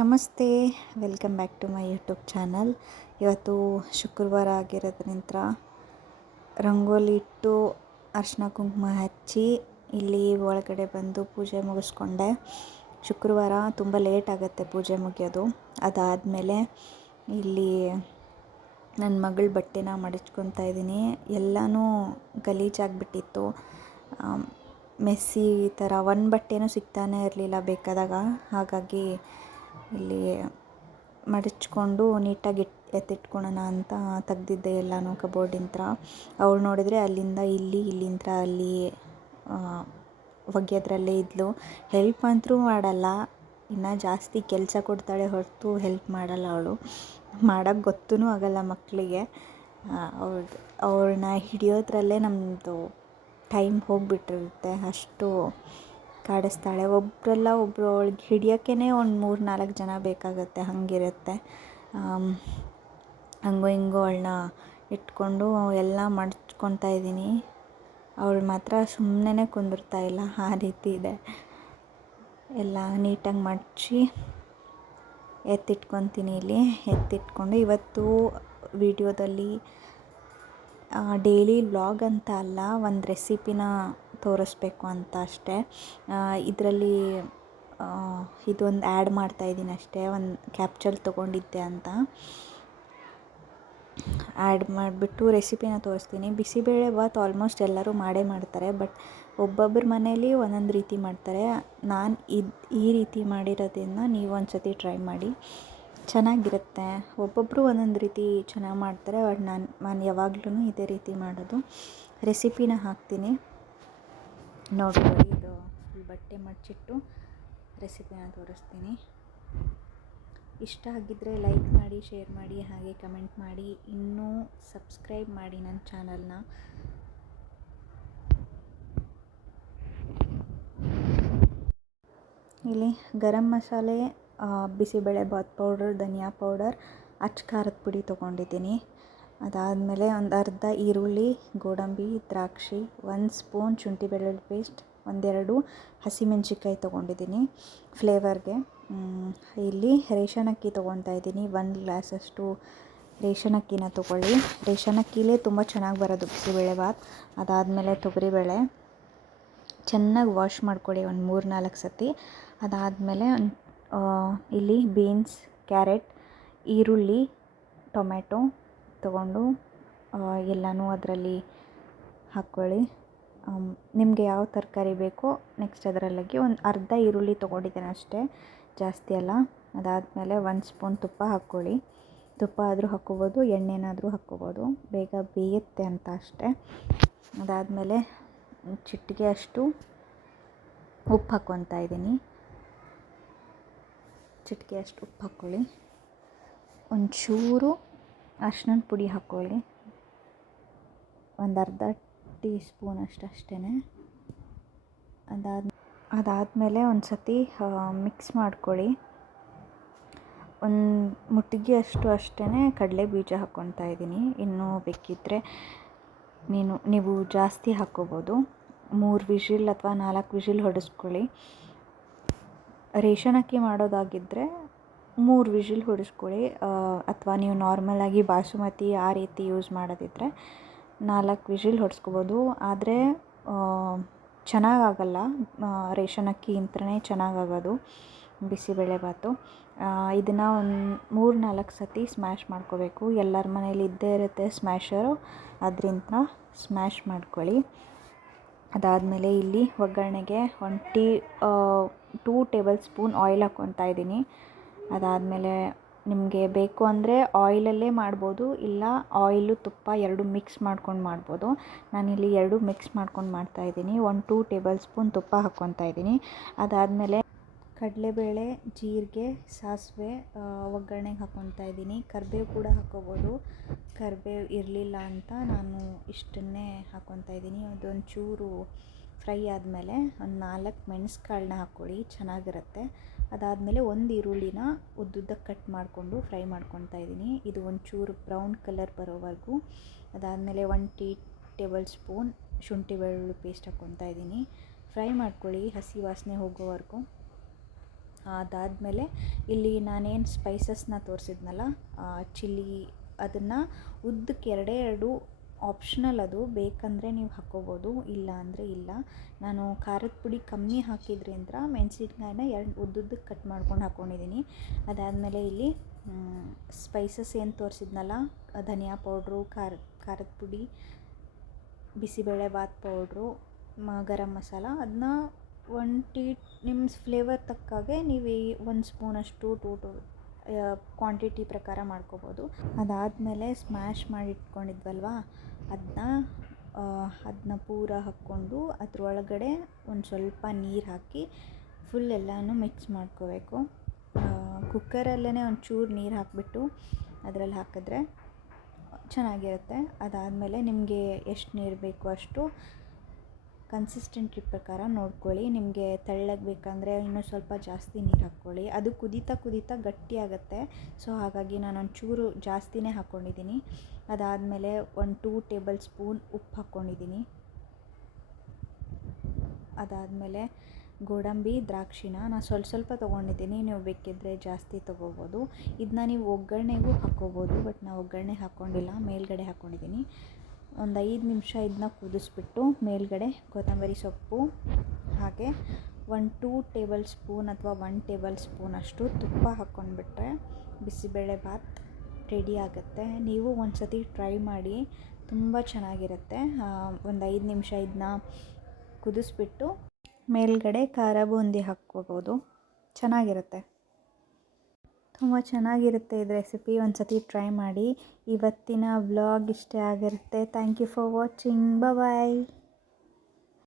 ನಮಸ್ತೆ, welcome back to my YouTube channel. ಇವತ್ತು ಶುಕ್ರವಾರ ಆಗಿರೋದ್ರಿಂದ ರಂಗೋಲಿ ಇಟ್ಟು ಅರ್ಶಿನ ಕುಂಕುಮ ಹಚ್ಚಿ ಇಲ್ಲಿ ಒಳಗಡೆ ಬಂದು ಪೂಜೆ ಮುಗಿಸ್ಕೊಂಡೆ. ಶುಕ್ರವಾರ ತುಂಬ ಲೇಟ್ ಆಗುತ್ತೆ ಪೂಜೆ ಮುಗಿಯೋದು. ಅದಾದಮೇಲೆ ಇಲ್ಲಿ ನನ್ನ ಮಗಳ ಬಟ್ಟೆನ ಮಡಚ್ಕೊತಾ ಇದ್ದೀನಿ. ಎಲ್ಲನೂ ಗಲೀಜಾಗಿಬಿಟ್ಟಿತ್ತು, ಮೆಸ್ಸಿ ಈ ಥರ ಒಂದು ಬಟ್ಟೆನೂ ಸಿಗ್ತಾನೆ ಇರಲಿಲ್ಲ ಬೇಕಾದಾಗ. ಹಾಗಾಗಿ ಇಲ್ಲಿ ಮಡಚ್ಕೊಂಡು ನೀಟಾಗಿ ಎತ್ತಿಟ್ಕೊಳೋಣ ಅಂತ ತೆಗ್ದಿದ್ದೆ ಎಲ್ಲನೂ ಕಬೋರ್ಡಿಂದ. ಅವಳು ನೋಡಿದರೆ ಅಲ್ಲಿಂದ ಇಲ್ಲಿ, ಇಲ್ಲಿಂದ ಅಲ್ಲಿ ಒಗೆಯೋದ್ರಲ್ಲೇ ಇದ್ಲು. ಹೆಲ್ಪ್ ಅಂತೂ ಮಾಡಲ್ಲ, ಇನ್ನು ಜಾಸ್ತಿ ಕೆಲಸ ಕೊಡ್ತಾಳೆ ಹೊರತು ಹೆಲ್ಪ್ ಮಾಡಲ್ಲ. ಅವಳು ಮಾಡೋಕ್ಕೆ ಗೊತ್ತೂ ಆಗಲ್ಲ ಮಕ್ಕಳಿಗೆ. ಅವಳನ್ನ ಹಿಡಿಯೋದ್ರಲ್ಲೇ ನಮ್ಮದು ಟೈಮ್ ಹೋಗಿಬಿಟ್ಟಿರುತ್ತೆ, ಅಷ್ಟು ಕಾಡಿಸ್ತಾಳೆ. ಒಬ್ಬರು ಅವಳಿಗೆ ಹಿಡಿಯೋಕ್ಕೇ ಒಂದು 3-4 ಜನ ಬೇಕಾಗುತ್ತೆ, ಹಾಗಿರುತ್ತೆ. ಹಂಗೋ ಹಿಂಗೋ ಅವಳನ್ನ ಇಟ್ಕೊಂಡು ಎಲ್ಲ ಮಡ್ಚ್ಕೊತಾ ಇದ್ದೀನಿ. ಅವಳು ಮಾತ್ರ ಸುಮ್ಮನೆ ಕುಂದಿರ್ತಾ ಇಲ್ಲ, ಆ ರೀತಿ ಇದೆ. ಎಲ್ಲ ನೀಟಾಗಿ ಮಡಚಿ ಎತ್ತಿಟ್ಕೊತೀನಿ. ಇಲ್ಲಿ ಎತ್ತಿಟ್ಕೊಂಡು ಇವತ್ತು ವಿಡಿಯೋದಲ್ಲಿ ಡೈಲಿ ವ್ಲಾಗ್ ಅಂತ ಅಲ್ಲ, ಒಂದು ರೆಸಿಪಿನ ತೋರಿಸ್ಬೇಕು ಅಂತ ಅಷ್ಟೇ. ಇದರಲ್ಲಿ ಇದೊಂದು ಆ್ಯಡ್ ಮಾಡ್ತಾಯಿದ್ದೀನಿ ಅಷ್ಟೇ, ಒಂದು ಕ್ಯಾಪ್ಚರ್ ತೊಗೊಂಡಿದ್ದೆ ಅಂತ ಆ್ಯಡ್ ಮಾಡಿಬಿಟ್ಟು ರೆಸಿಪಿನ ತೋರಿಸ್ತೀನಿ. ಬಿಸಿಬೇಳೆ ಬಾತ್ ಆಲ್ಮೋಸ್ಟ್ ಎಲ್ಲರೂ ಮಾಡೇ ಮಾಡ್ತಾರೆ, ಬಟ್ ಒಬ್ಬೊಬ್ಬರ ಮನೇಲಿ ಒಂದೊಂದು ರೀತಿ ಮಾಡ್ತಾರೆ. ನಾನು ಈ ರೀತಿ ಮಾಡಿರೋದ್ರಿಂದ ನೀವು ಒಂದು ಸತಿ ಟ್ರೈ ಮಾಡಿ, ಚೆನ್ನಾಗಿರುತ್ತೆ. ಒಬ್ಬೊಬ್ಬರು ಒಂದೊಂದು ರೀತಿ ಚೆನ್ನಾಗಿ ಮಾಡ್ತಾರೆ, ಬಟ್ ನಾನು ಯಾವಾಗಲೂ ಇದೇ ರೀತಿ ಮಾಡೋದು. ರೆಸಿಪಿನ ಹಾಕ್ತೀನಿ ನೋಡ್ಕೊಳ್ಳಿ. ಇದು ಬಟ್ಟೆ ಮಡಚಿಟ್ಟು ರೆಸಿಪಿನ ತೋರಿಸ್ತೀನಿ. ಇಷ್ಟ ಆಗಿದ್ದರೆ ಲೈಕ್ ಮಾಡಿ, ಶೇರ್ ಮಾಡಿ, ಹಾಗೆ ಕಮೆಂಟ್ ಮಾಡಿ. ಇನ್ನೂ ಸಬ್ಸ್ಕ್ರೈಬ್ ಮಾಡಿ ನನ್ನ ಚಾನಲ್ನ. ಇಲ್ಲಿ ಗರಂ ಮಸಾಲೆ, ಬಿಸಿಬೇಳೆ ಬಾತ್ ಪೌಡರ್, ಧನಿಯಾ ಪೌಡರ್, ಅಚ್ಚ ಖಾರದ ಪುಡಿ ತೊಗೊಂಡಿದ್ದೀನಿ. ಅದಾದಮೇಲೆ ಒಂದು ಅರ್ಧ ಈರುಳ್ಳಿ, ಗೋಡಂಬಿ, ದ್ರಾಕ್ಷಿ, 1 ಸ್ಪೂನ್ ಶುಂಠಿ ಬೆಳ್ಳುಳ್ಳಿ ಪೇಸ್ಟ್, 1-2 ಹಸಿಮೆಣ್ಸಿನ್ಕಾಯಿ ತೊಗೊಂಡಿದ್ದೀನಿ ಫ್ಲೇವರ್ಗೆ. ಇಲ್ಲಿ ರೇಷನ್ ಅಕ್ಕಿ ತೊಗೊತಾ ಇದ್ದೀನಿ, 1 ಗ್ಲಾಸಷ್ಟು ರೇಷನ್ ಅಕ್ಕಿನ ತೊಗೊಳ್ಳಿ. ರೇಷನ್ ಅಕ್ಕಿಲೇ ತುಂಬ ಚೆನ್ನಾಗಿ ಬರೋದು ಬಿಸಿಬೇಳೆ ಬಾತ್. ಅದಾದಮೇಲೆ ತೊಗರಿಬೇಳೆ ಚೆನ್ನಾಗಿ ವಾಶ್ ಮಾಡ್ಕೊಳ್ಳಿ ಒಂದು 3-4 ಸತಿ. ಅದಾದಮೇಲೆ ಇಲ್ಲಿ ಬೀನ್ಸ್, ಕ್ಯಾರೆಟ್, ಈರುಳ್ಳಿ, ಟೊಮೆಟೊ ತೊಗೊಂಡು ಎಲ್ಲನೂ ಅದರಲ್ಲಿ ಹಾಕ್ಕೊಳ್ಳಿ. ನಿಮಗೆ ಯಾವ ತರಕಾರಿ ಬೇಕೋ ನೆಕ್ಸ್ಟ್ ಅದರಲ್ಲಿಗೆ ಒಂದು ಅರ್ಧ ಈರುಳ್ಳಿ ತೊಗೊಂಡಿದ್ದೇನೆ ಅಷ್ಟೇ, ಜಾಸ್ತಿ ಅಲ್ಲ. ಅದಾದಮೇಲೆ 1 ಸ್ಪೂನ್ ತುಪ್ಪ ಹಾಕ್ಕೊಳ್ಳಿ. ತುಪ್ಪ ಆದರೂ ಹಾಕ್ಕೋಬೋದು, ಎಣ್ಣೆನಾದರೂ ಹಾಕ್ಕೋಬೋದು, ಬೇಗ ಬೇಯುತ್ತೆ ಅಂತ ಅಷ್ಟೇ. ಅದಾದಮೇಲೆ ಚಿಟಿಕೆ ಅಷ್ಟು ಉಪ್ಪು ಹಾಕ್ಕೊತಾ ಇದ್ದೀನಿ. ಚಿಟಿಕೆ ಅಷ್ಟು ಉಪ್ಪು ಹಾಕ್ಕೊಳ್ಳಿ. ಒಂಚೂರು ಅರ್ಶಿನದ ಪುಡಿ ಹಾಕ್ಕೊಳ್ಳಿ, ಒಂದು ಅರ್ಧ ಟೀ ಸ್ಪೂನ್ ಅಷ್ಟೇ. ಅದಾದಮೇಲೆ ಒಂದು ಸತಿ ಮಿಕ್ಸ್ ಮಾಡ್ಕೊಳ್ಳಿ. ಒಂದು ಮುಟ್ಟಿಗೆ ಅಷ್ಟೇ ಕಡಲೆ ಬೀಜ ಹಾಕ್ಕೊತಾ ಇದ್ದೀನಿ. ಇನ್ನೂ ಬೇಕಿದ್ದರೆ ನೀವು ಜಾಸ್ತಿ ಹಾಕ್ಕೋಬೋದು. 3 ವಿಷಿಲ್ ಅಥವಾ 4 ವಿಷಿಲ್ ಹೊಡೆಸ್ಕೊಳ್ಳಿ. ರೇಷನ್ ಅಕ್ಕಿ ಮಾಡೋದಾಗಿದ್ದರೆ 3 ವಿಷಿಲ್ ಹೊಡೆಸ್ಕೊಳ್ಳಿ. ಅಥವಾ ನೀವು ನಾರ್ಮಲಾಗಿ ಬಾಸುಮತಿ ಆ ರೀತಿ ಯೂಸ್ ಮಾಡೋದಿದ್ದರೆ 4 ವಿಷಿಲ್ ಹೊಡೆಸ್ಕೋಬೋದು. ಆದರೆ ಚೆನ್ನಾಗಾಗಲ್ಲ, ರೇಷನ್ ಅಕ್ಕಿಯಿಂದನೇ ಚೆನ್ನಾಗಾಗೋದು ಬಿಸಿಬೇಳೆ ಬಾತು. ಇದನ್ನು ಒಂದು 3-4 ಸತಿ ಸ್ಮ್ಯಾಶ್ ಮಾಡ್ಕೋಬೇಕು. ಎಲ್ಲರ ಮನೇಲಿ ಇದ್ದೇ ಇರುತ್ತೆ ಸ್ಮ್ಯಾಶರು, ಅದರಿಂದ ಸ್ಮ್ಯಾಶ್ ಮಾಡ್ಕೊಳ್ಳಿ. ಅದಾದಮೇಲೆ ಇಲ್ಲಿ ಒಗ್ಗರಣೆಗೆ 2 ಟೇಬಲ್ ಸ್ಪೂನ್ ಆಯಿಲ್ ಹಾಕ್ಕೊತಾ ಇದ್ದೀನಿ. ಅದಾದಮೇಲೆ ನಿಮಗೆ ಬೇಕು ಅಂದರೆ ಆಯಿಲಲ್ಲೇ ಮಾಡ್ಬೋದು, ಇಲ್ಲ ಆಯಿಲು ತುಪ್ಪ 2 ಮಿಕ್ಸ್ ಮಾಡ್ಕೊಂಡು ಮಾಡ್ಬೋದು. ನಾನಿಲ್ಲಿ 2 ಮಿಕ್ಸ್ ಮಾಡ್ಕೊಂಡು ಮಾಡ್ತಾಯಿದ್ದೀನಿ. 2 ಟೇಬಲ್ ಸ್ಪೂನ್ ತುಪ್ಪ ಹಾಕ್ಕೊತಾ ಇದ್ದೀನಿ. ಅದಾದಮೇಲೆ ಕಡಲೆಬೇಳೆ, ಜೀರಿಗೆ, ಸಾಸಿವೆ ಒಗ್ಗರಣೆಗೆ ಹಾಕ್ಕೊತಾ ಇದ್ದೀನಿ. ಕರಿಬೇವು ಕೂಡ ಹಾಕ್ಕೋಬೋದು, ಕರಿಬೇವು ಇರಲಿಲ್ಲ ಅಂತ ನಾನು ಇಷ್ಟನ್ನೇ ಹಾಕ್ಕೊತಾ ಇದ್ದೀನಿ. ಅದೊಂಚೂರು ಫ್ರೈ ಆದಮೇಲೆ ಒಂದು 4 ಮೆಣಸುಕಾಳನ್ನ ಹಾಕ್ಕೊಳ್ಳಿ, ಚೆನ್ನಾಗಿರುತ್ತೆ. ಅದಾದಮೇಲೆ 1 ಈರುಳ್ಳಿನ ಉದ್ದುದ್ದಕ್ಕೆ ಕಟ್ ಮಾಡಿಕೊಂಡು ಫ್ರೈ ಮಾಡ್ಕೊತಾ ಇದ್ದೀನಿ. ಇದು ಒಂಚೂರು ಬ್ರೌನ್ ಕಲರ್ ಬರೋವರೆಗೂ. ಅದಾದಮೇಲೆ 1 ಟೇಬಲ್ ಸ್ಪೂನ್ ಶುಂಠಿ ಬೆಳ್ಳುಳ್ಳಿ ಪೇಸ್ಟ್ ಹಾಕ್ಕೊತಾ ಇದ್ದೀನಿ. ಫ್ರೈ ಮಾಡ್ಕೊಳ್ಳಿ ಹಸಿ ವಾಸನೆ ಹೋಗೋವರೆಗೂ. ಅದಾದಮೇಲೆ ಇಲ್ಲಿ ನಾನೇನು ಸ್ಪೈಸಸ್ನ ತೋರಿಸಿದ್ನಲ್ಲ, ಚಿಲ್ಲಿ, ಅದನ್ನು ಉದ್ದಕ್ಕೆ ಎರಡು ಆಪ್ಷನಲ್, ಅದು ಬೇಕಂದರೆ ನೀವು ಹಾಕ್ಕೋಬೋದು, ಇಲ್ಲ ಅಂದರೆ ಇಲ್ಲ. ನಾನು ಖಾರದ ಪುಡಿ ಕಮ್ಮಿ ಹಾಕಿದ್ರಿಂದ ಮೆಣಸಿನ್ಕಾಯಿನ ಎರಡು ಉದ್ದುದ್ದಕ್ಕೆ ಕಟ್ ಮಾಡ್ಕೊಂಡು ಹಾಕ್ಕೊಂಡಿದ್ದೀನಿ. ಅದಾದಮೇಲೆ ಇಲ್ಲಿ ಸ್ಪೈಸಸ್ ಏನು ತೋರಿಸಿದ್ನಲ್ಲ, ಧನಿಯಾ ಪೌಡ್ರು, ಖಾರದ ಪುಡಿ, ಬಿಸಿಬೇಳೆಬಾತ್ ಪೌಡ್ರು, ಗರಂ ಮಸಾಲ, ಅದನ್ನ ನಿಮ್ಮ ಫ್ಲೇವರ್ ತಕ್ಕಾಗೆ ನೀವು 1 ಸ್ಪೂನಷ್ಟು ಕ್ವಾಂಟಿಟಿ ಪ್ರಕಾರ ಮಾಡ್ಕೋಬೋದು. ಅದಾದಮೇಲೆ ಸ್ಮ್ಯಾಶ್ ಮಾಡಿ ಇಟ್ಕೊಂಡಿದ್ವಲ್ವ, ಅದನ್ನ ಪೂರ ಹಾಕ್ಕೊಂಡು ಅದ್ರೊಳಗಡೆ ಒಂದು ಸ್ವಲ್ಪ ನೀರು ಹಾಕಿ ಫುಲ್ ಎಲ್ಲನೂ ಮಿಕ್ಸ್ ಮಾಡ್ಕೋಬೇಕು. ಕುಕ್ಕರಲ್ಲೇ ಒಂಚೂರು ನೀರು ಹಾಕಿಬಿಟ್ಟು ಅದರಲ್ಲಿ ಹಾಕಿದ್ರೆ ಚೆನ್ನಾಗಿರುತ್ತೆ. ಅದಾದಮೇಲೆ ನಿಮಗೆ ಎಷ್ಟು ನೀರು ಬೇಕು ಅಷ್ಟು ಕನ್ಸಿಸ್ಟೆನ್ಸಿ ಪ್ರಕಾರ ನೋಡ್ಕೊಳ್ಳಿ. ನಿಮಗೆ ತೆಳ್ಳಗೆ ಬೇಕಂದರೆ ಇನ್ನೂ ಸ್ವಲ್ಪ ಜಾಸ್ತಿ ನೀರು ಹಾಕ್ಕೊಳ್ಳಿ. ಅದು ಕುದೀತಾ ಕುದೀತಾ ಗಟ್ಟಿಯಾಗುತ್ತೆ. ಸೊ ಹಾಗಾಗಿ ನಾನು ಒಂಚೂರು ಜಾಸ್ತಿನೇ ಹಾಕ್ಕೊಂಡಿದ್ದೀನಿ. ಅದಾದಮೇಲೆ 2 ಟೇಬಲ್ ಸ್ಪೂನ್ ಉಪ್ಪು ಹಾಕ್ಕೊಂಡಿದ್ದೀನಿ. ಅದಾದಮೇಲೆ ಗೋಡಂಬಿ, ದ್ರಾಕ್ಷಿನ ನಾನು ಸ್ವಲ್ಪ ತೊಗೊಂಡಿದ್ದೀನಿ, ನೀವು ಬೇಕಿದ್ದರೆ ಜಾಸ್ತಿ ತೊಗೋಬೋದು. ಇದನ್ನ ನೀವು ಒಗ್ಗರಣೆಗೂ ಹಾಕ್ಕೋಬೋದು, ಬಟ್ ನಾನು ಒಗ್ಗರಣೆ ಹಾಕ್ಕೊಂಡಿಲ್ಲ, ಮೇಲ್ಗಡೆ ಹಾಕ್ಕೊಂಡಿದ್ದೀನಿ. ಒಂದು 5 ನಿಮಿಷ ಇದನ್ನ ಕುದಿಸ್ಬಿಟ್ಟು ಮೇಲ್ಗಡೆ ಕೊತ್ತಂಬರಿ ಸೊಪ್ಪು ಹಾಗೆ 2 ಟೇಬಲ್ ಸ್ಪೂನ್ ಅಥವಾ 1 ಟೇಬಲ್ ಸ್ಪೂನ್ ಅಷ್ಟು ತುಪ್ಪ ಹಾಕ್ಕೊಂಡ್ಬಿಟ್ರೆ ಬಿಸಿಬೇಳೆಬಾತ್ ರೆಡಿ ಆಗುತ್ತೆ. ನೀವು ಒಂದು ಸತಿ ಟ್ರೈ ಮಾಡಿ, ತುಂಬ ಚೆನ್ನಾಗಿರುತ್ತೆ. ಒಂದು 5 ನಿಮಿಷ ಇದನ್ನ ಕುದಿಸ್ಬಿಟ್ಟು ಮೇಲ್ಗಡೆ ಖಾರ ಬೂಂದಿ ಹಾಕ್ಕೋಬೋದು, ಚೆನ್ನಾಗಿರುತ್ತೆ. ತುಂಬ ಚೆನ್ನಾಗಿರುತ್ತೆ ಇದು ರೆಸಿಪಿ, ಒಂದು ಸತಿ ಟ್ರೈ ಮಾಡಿ. ಇವತ್ತಿನ ವ್ಲಾಗ್ ಇಷ್ಟೇ ಆಗಿರುತ್ತೆ. Thank you for watching. Bye.